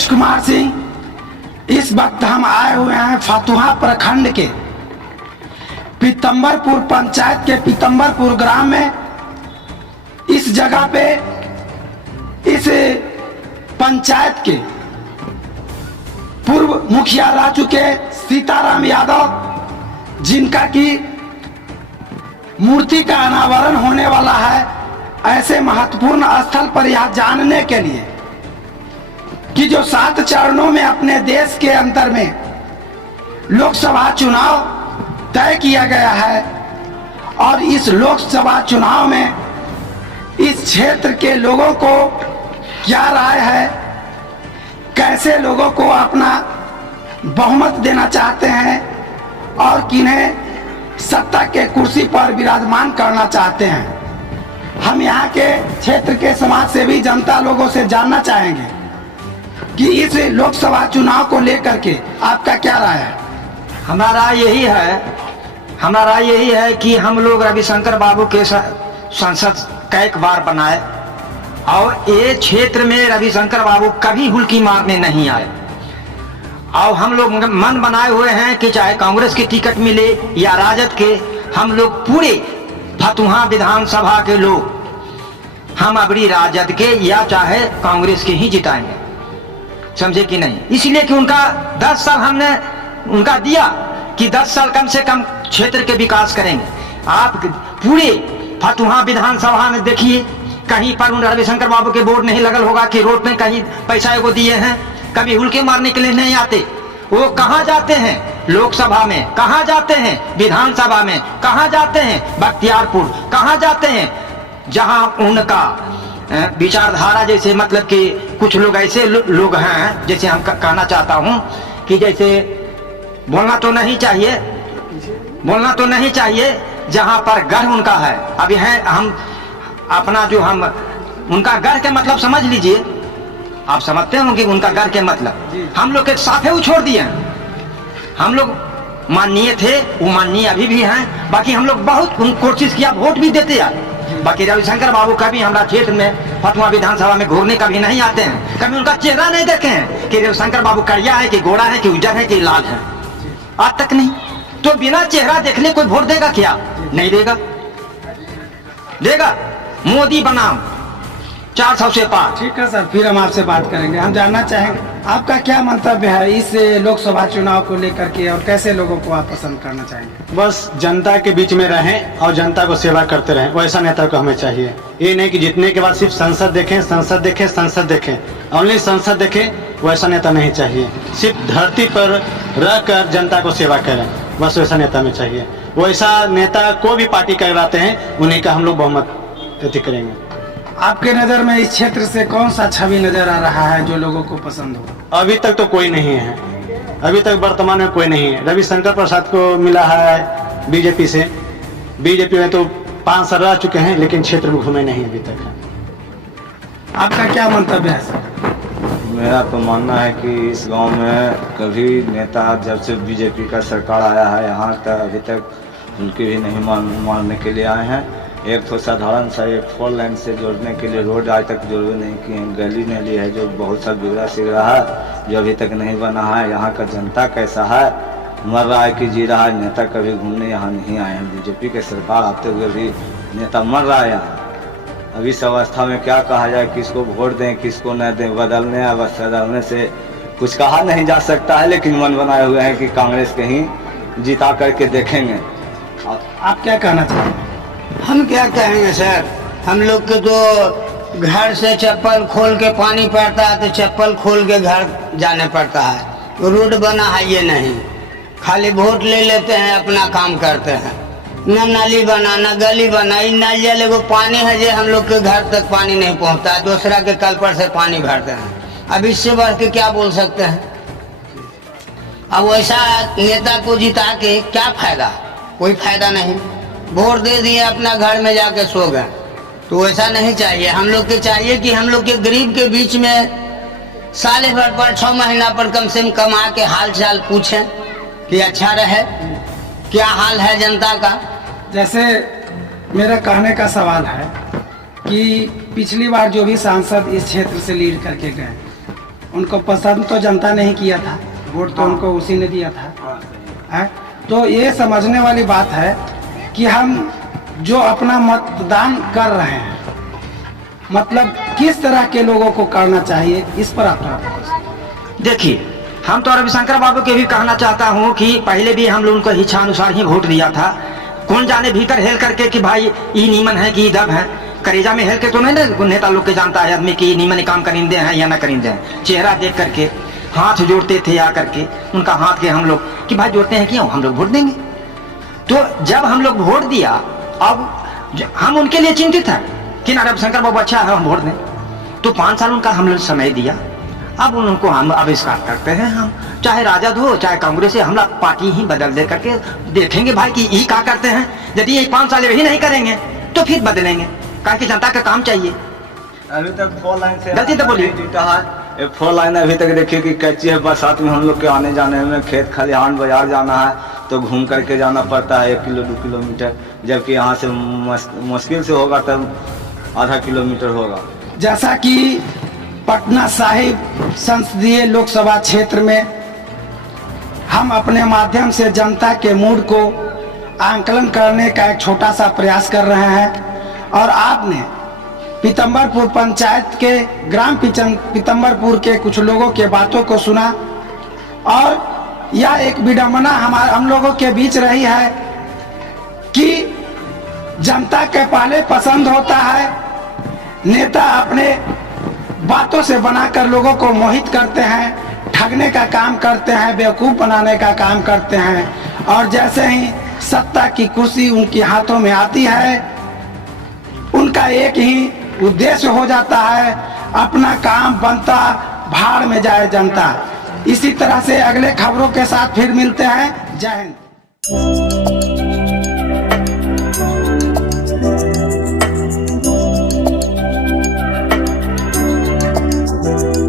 राजेश कुमार सिंह। इस वक्त हम आए हुए हैं फतुहा प्रखंड के पीतम्बरपुर पंचायत के पीतम्बरपुर ग्राम में। इस जगह पे इस पंचायत के पूर्व मुखिया रह चुके सीताराम यादव, जिनका की मूर्ति का अनावरण होने वाला है, ऐसे महत्वपूर्ण स्थल पर यह जानने के लिए कि जो 7 चरणों में अपने देश के अंदर में लोकसभा चुनाव तय किया गया है और इस लोकसभा चुनाव में इस क्षेत्र के लोगों को क्या राय है, कैसे लोगों को अपना बहुमत देना चाहते हैं और किन्हें सत्ता के कुर्सी पर विराजमान करना चाहते हैं। हम यहाँ के क्षेत्र के समाज सेवी जनता लोगों से जानना चाहेंगे कि इस लोकसभा चुनाव को लेकर के आपका क्या राय है। हमारा यही है कि हम लोग रविशंकर बाबू के संसद कई बार बनाए और ये क्षेत्र में रविशंकर बाबू कभी हुल्की मारने नहीं आए और हम लोग मन बनाए हुए हैं कि चाहे कांग्रेस की टिकट मिले या राजद के, हम लोग पूरे फतुहा विधानसभा के लोग हम अबरी राजद के या चाहे कांग्रेस के ही जिताएंगे, समझे कि नहीं। इसलिए कि उनका 10 साल हमने उनका दिया कि 10 साल कम से कम क्षेत्र के विकास करेंगे। आप पूरे फतुहा विधानसभा में देखिए, कहीं पर उन रविशंकर बाबू के बोर्ड नहीं लगल होगा कि रोड में कहीं पैसा को दिए हैं, कभी हुल्के मारने के लिए नहीं आते। वो कहाँ जाते हैं, लोकसभा में कहाँ जाते हैं, विधानसभा में कहाँ जाते हैं, बख्तियारपुर कहाँ जाते हैं, जहां उनका विचारधारा जैसे मतलब कि कुछ लोग ऐसे लोग हैं, जैसे हम कहना चाहता हूं कि जैसे बोलना तो नहीं चाहिए जहां पर घर उनका है। अभी है हम अपना जो हम उनका घर के मतलब समझ लीजिए, आप समझते होंगे उनका घर के मतलब। हम लोग के साथ है वो छोड़ दिए हैं। हम लोग माननीय थे, वो माननीय अभी भी हैं, बाकी हम लोग बहुत कोशिश किया, वोट भी देते यार। बाकी रविशंकर बाबू कभी हमारा क्षेत्र में फतुहा विधानसभा में घूरने कभी नहीं आते हैं, कभी उनका चेहरा नहीं देखे हैं कि रविशंकर बाबू करिया है कि गोरा है कि उज्जर है कि लाल है, आज तक नहीं। तो बिना चेहरा देखने कोई वोट देगा क्या? नहीं देगा। मोदी बनाम 400 से पार। ठीक है सर, फिर हम आपसे बात करेंगे। हम जानना चाहेंगे आपका क्या मंतव्य है इस लोकसभा चुनाव को लेकर के और कैसे लोगों को आप पसंद करना चाहेंगे। बस जनता के बीच में रहें और जनता को सेवा करते रहें, वैसा नेता को हमें चाहिए। ये नहीं कि जीतने के बाद सिर्फ संसद देखें, ओनली संसद देखें, वैसा नेता नहीं चाहिए। सिर्फ धरती पर रहकर जनता को सेवा करें, बस वैसा नेता में चाहिए। वैसा नेता को भी पार्टी कहलाते हैं, उन्हीं का हम लोग बहुमत करेंगे। आपके नजर में इस क्षेत्र से कौन सा छवि नजर आ रहा है जो लोगों को पसंद हो? अभी तक तो कोई नहीं है, अभी तक वर्तमान में कोई नहीं है। रविशंकर प्रसाद को मिला है बीजेपी से, बीजेपी में तो 5 साल रह चुके हैं, लेकिन क्षेत्र में घूमे नहीं अभी तक। आपका क्या मंतव्य है सर? मेरा तो मानना है कि इस गांव में कभी नेता जब से बीजेपी का सरकार आया है यहाँ तक अभी तक उनके भी नहीं मानने के लिए आए हैं। एक तो साधारण सा एक 4 लाइन से जोड़ने के लिए रोड आज तक जोड़े नहीं किए हैं। गली नली है जो बहुत सा बिगड़ा सिगड़ा है, जो अभी तक नहीं बना है। यहाँ का जनता कैसा है, मर रहा है कि जी रहा है। नेता कभी घूमने यहाँ नहीं आए हैं। बीजेपी के सरकार आते हुए भी नेता मर रहा है यहाँ। अभी इस अवस्था में क्या कहा जाए, किसको वोट दें किसको न दें। बदलने या बदलने से कुछ कहा नहीं जा सकता है, लेकिन मन बनाए हुए हैं कि कांग्रेस कहीं जिता करके देखेंगे। आप क्या कहना चाहेंगे? हम क्या कहेंगे सर, हम लोग के तो घर से चप्पल खोल के पानी पड़ता है तो चप्पल खोल के घर जाने पड़ता है। रोड बना है ये नहीं, खाली वोट ले लेते हैं, अपना काम करते हैं। न नाली बना न गली बना, नल जल एगो पानी है जो हम लोग के घर तक पानी नहीं पहुंचता है, दूसरा के कल पर से पानी भरते हैं। अब इससे बढ़ के क्या बोल सकते हैं। अब वैसा नेता को जिता के क्या फायदा, कोई फायदा नहीं। वोट दे दिए, अपना घर में जाके सो गए, तो वैसा नहीं चाहिए। हम लोग के चाहिए कि हम लोग के गरीब के बीच में साल भर पर 6 महीना पर कम से कम आके हाल चाल पूछें कि अच्छा रहे, क्या हाल है जनता का। जैसे मेरा कहने का सवाल है कि पिछली बार जो भी सांसद इस क्षेत्र से लीड करके गए उनको पसंद तो जनता ने ही किया था, वोट तो उनको उसी ने दिया था। है? तो ये समझने वाली बात है कि हम जो अपना मतदान कर रहे हैं, मतलब किस तरह के लोगों को करना चाहिए, इस पर आप थोड़ा देखिए, हम तो रविशंकर बाबू के भी कहना चाहता हूँ कि पहले भी हम लोग उनको इच्छा अनुसार ही वोट दिया था। कौन जाने भीतर हेल करके कि भाई ये नीमन है कि दब है, करेजा में हेल के तो नहीं ना नेता लोग के जानता है आदमी कि नीमन काम करेंदे हैं या ना करेंदे हैं। चेहरा देख करके हाथ जोड़ते थे आ करके, उनका हाथ के हम लोग कि भाई जोड़ते हैं क्यों, हम लोग वोट देंगे। तो जब हम लोग वोट दिया, अब हम उनके लिए चिंतित हैं कि ना रविशंकर बाबू अच्छा है, हम वोट दें। तो 5 साल उनका हम लोग समय दिया, अब उनको हम आविष्कार करते हैं। हम चाहे राजद हो चाहे कांग्रेस है, हम लोग पार्टी ही बदल दे करके देखेंगे भाई कि ये क्या करते हैं। यदि ये 5 साल यही नहीं करेंगे तो फिर बदलेंगे, कहा कि जनता का काम चाहिए। अभी तक 4 लाइन से जल्दी तो बोलिए। जुटा है, 4 लाइन अभी तक देखिए कि कच्ची है। बरसात में हम लोग के आने जाने में खेत खलिहान बाजार जाना है तो घूम करके जाना पड़ता है 1-2 किलोमीटर, जबकि यहाँ से मुश्किल से होगा तब आधा किलोमीटर होगा। जैसा कि पटना साहिब संसदीय लोकसभा क्षेत्र में हम अपने माध्यम से जनता के मूड को आंकलन करने का एक छोटा सा प्रयास कर रहे हैं, और आपने पीतम्बरपुर पंचायत के ग्राम पीतम्बरपुर के कुछ लोगों के बातों को सुना, और यह एक विडंबना हम लोगों के बीच रही है कि जनता के पहले पसंद होता है, नेता अपने बातों से बनाकर लोगों को मोहित करते हैं, ठगने का काम करते हैं, बेवकूफ बनाने का काम करते हैं, और जैसे ही सत्ता की कुर्सी उनके हाथों में आती है, उनका एक ही उद्देश्य हो जाता है, अपना काम बनता भाड़ में जाए जनता। इसी तरह से अगले खबरों के साथ फिर मिलते हैं। जय हिंद।